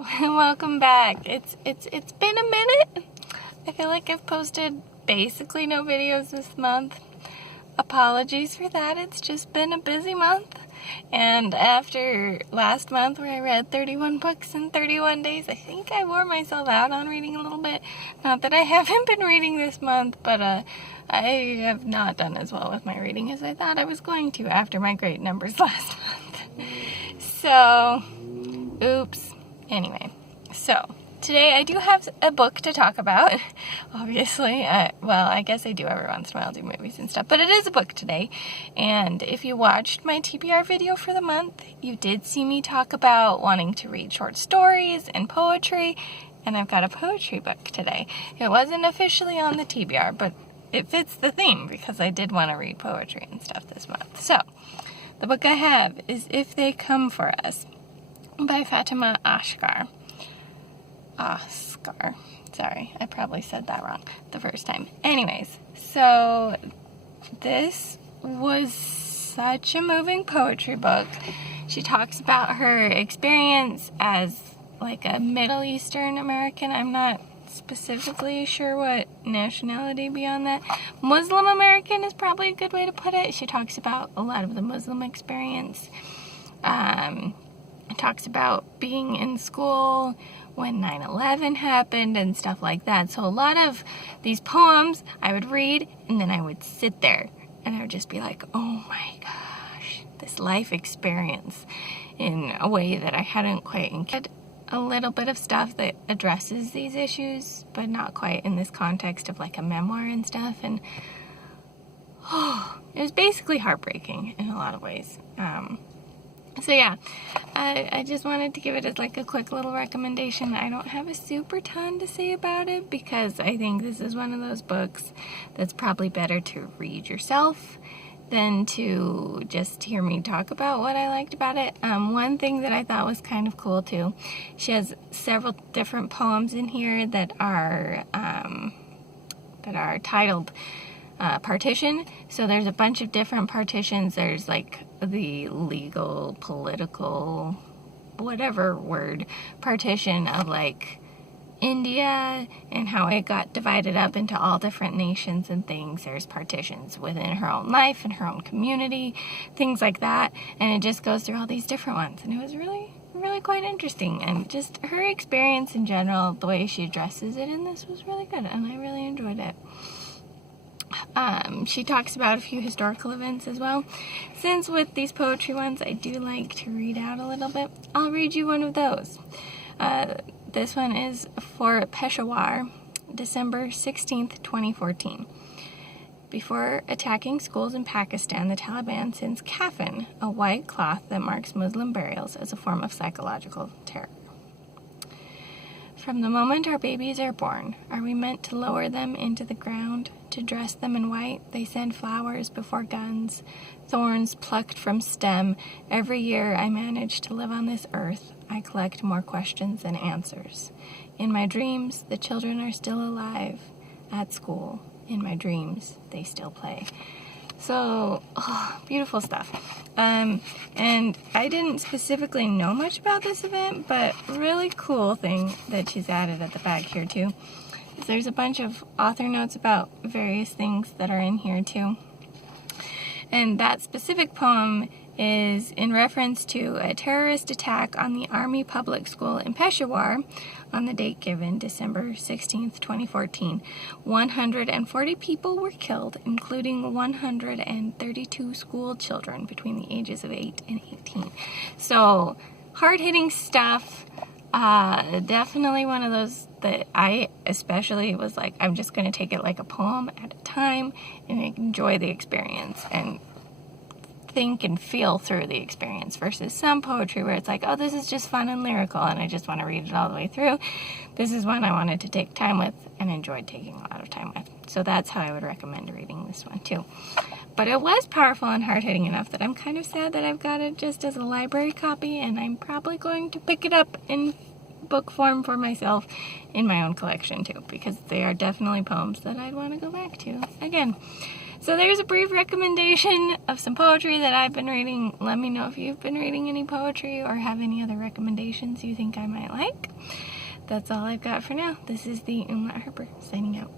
Welcome back. It's been a minute. I feel like I've posted basically no videos this month. Apologies for that. It's just been a busy month. And after last month where I read 31 books in 31 days, I think I wore myself out on reading a little bit. Not that I haven't been reading this month, but I have not done as well with my reading as I thought I was going to after my great numbers last month. So, oops. Anyway, so today I do have a book to talk about, obviously. Well, I guess I do every once in a while do movies and stuff, but it is a book today. And if you watched my TBR video for the month, you did see me talk about wanting to read short stories and poetry, and I've got a poetry book today. It wasn't officially on the TBR, but it fits the theme because I did want to read poetry and stuff this month. So, the book I have is If They Come For Us by Fatima Ashkar. Sorry, I probably said that wrong the first time. Anyways, so this was such a moving poetry book. She talks about her experience as like a Middle Eastern American. I'm not specifically sure what nationality beyond that. Muslim American is probably a good way to put it. She talks about a lot of the Muslim experience. It talks about being in school when 9/11 happened and stuff like that. So a lot of these poems I would read and then I would sit there and I would just be like, oh my gosh, this life experience in a way that I hadn't quite encountered. A little bit of stuff that addresses these issues, but not quite in this context of like a memoir and stuff. And it was basically heartbreaking in a lot of ways. So yeah, I just wanted to give it as like a quick little recommendation. I don't have a super ton to say about it because I think this is one of those books that's probably better to read yourself than to just hear me talk about what I liked about it. One thing that I thought was kind of cool too, she has several different poems in here that are titled Partition. So there's a bunch of different partitions. There's like the legal, political, whatever word, partition of like India and how it got divided up into all different nations and things. There's partitions within her own life and her own community, things like that. And it just goes through all these different ones. And it was really quite interesting. And just her experience in general, the way she addresses it in this was really good. And I really enjoyed it. She talks about a few historical events as well. Since with these poetry ones, I do like to read out a little bit, I'll read you one of those. This one is for Peshawar, December 16th, 2014. Before attacking schools in Pakistan, the Taliban sends kafan, a white cloth that marks Muslim burials, as a form of psychological terror. From the moment our babies are born, are we meant to lower them into the ground, to dress them in white? They send flowers before guns, thorns plucked from stem. Every year I manage to live on this earth, I collect more questions than answers. In my dreams, the children are still alive. At school, in my dreams, they still play. So, beautiful stuff. And I didn't specifically know much about this event, but really cool thing that she's added at the back here too is there's a bunch of author notes about various things that are in here too. And that specific poem is in reference to a terrorist attack on the Army Public School in Peshawar on the date given, December 16th, 2014. 140 people were killed, including 132 school children between the ages of 8 and 18. So, hard-hitting stuff. Definitely one of those that I especially was like, I'm just going to take it like a poem at a time and enjoy the experience and think and feel through the experience versus some poetry where it's like, oh, this is just fun and lyrical and I just want to read it all the way through. This is one I wanted to take time with and enjoyed taking a lot of time with. So that's how I would recommend reading this one too. But it was powerful and hard-hitting enough that I'm kind of sad that I've got it just as a library copy, and I'm probably going to pick it up in book form for myself in my own collection too, because they are definitely poems that I'd want to go back to again. So there's a brief recommendation of some poetry that I've been reading. Let me know if you've been reading any poetry or have any other recommendations you think I might like. That's all I've got for now. This is the Umlaut Harper signing out.